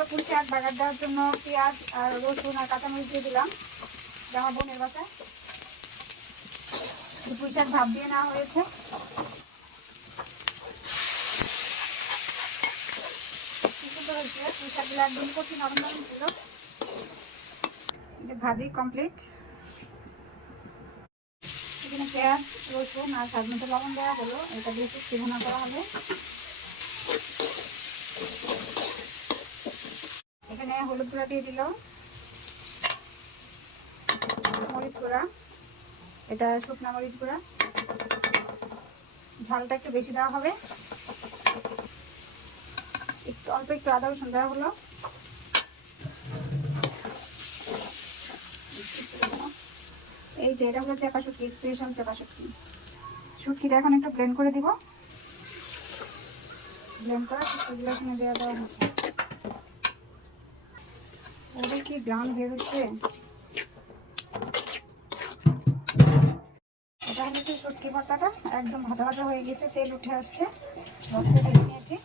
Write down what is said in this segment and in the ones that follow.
হলো পুঁই শাক বাগার দেওয়ার জন্য পেঁয়াজ আর রসুন আর কাঁচামরিচ দিয়ে দিলাম আমার বোনের বাসায়। পুঁই শাক ভাপ দিয়ে নেওয়া হয়েছে। পুঁই শাকগুলো একদম কচি নরম নরম ছিল। যে ভাজি কমপ্লিট। এখানে পেঁয়াজ রসুন আর স্বাদ মতো লবণ দেওয়া হলো, এটা দিয়ে একটু ভুনা করা হবে। এখানে হলুদ গুঁড়া দিয়ে দিল, মরিচ গুঁড়া, এটা শুকনা মরিচ গুঁড়া, ঝালটা একটু বেশি দেওয়া হবে। একটু অল্প একটু আদা রসুন দেওয়া হলো। এই যে এটা হলো চাপা শুটকি, স্পেশাল চাপা শুটকি। শুটকিটা এখন একটু ব্লেন্ড করে দিব। ব্লেন্ড করা শুটকিগুলো এখানে দেওয়া হচ্ছে। ওদের কি গ্রাম বের হচ্ছে। এটা হচ্ছে শুটকি ভর্তাটা, একদম ভাজা ভাজা হয়ে গেছে, তেল উঠে আসছে। বক্সে ঢেলে নিয়েছি।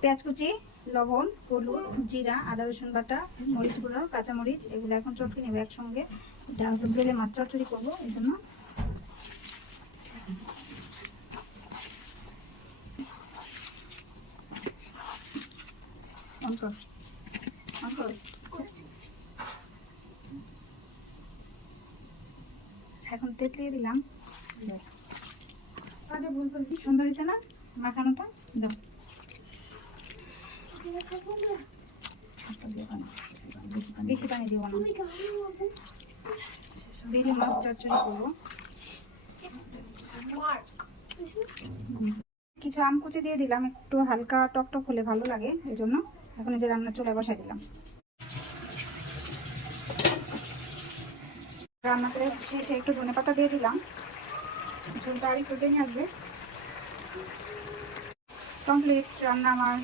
পেঁয়াজ কুচি, লবণ, হলুদ, জিরা, আদা রসুন বাটা, মরিচ গুঁড়ো, কাঁচামরিচ, এগুলো এখন চটকে নেবে একসঙ্গে। এটা বেলে মাছ চচ্চড়ি করবো, এই জন্য। এখন তেতলিয়ে দিলাম। সুন্দর হয়েছে না মাখানোটা? দাও, বেশি পানি দিব না। বেলে মাছ চচ্চড়ি করবো। কিছু আম কুচি দিয়ে দিলাম, একটু হালকা টকটক হলে ভালো লাগে, এই জন্য। এখন যে রান্না চুলায় বসাই দিলাম। রান্না করে শেষে একটু ধনেপাতা দিয়ে দিলাম, ঝোলটা আর একটু টেনে আসবে। কমপ্লিট রান্না আমার।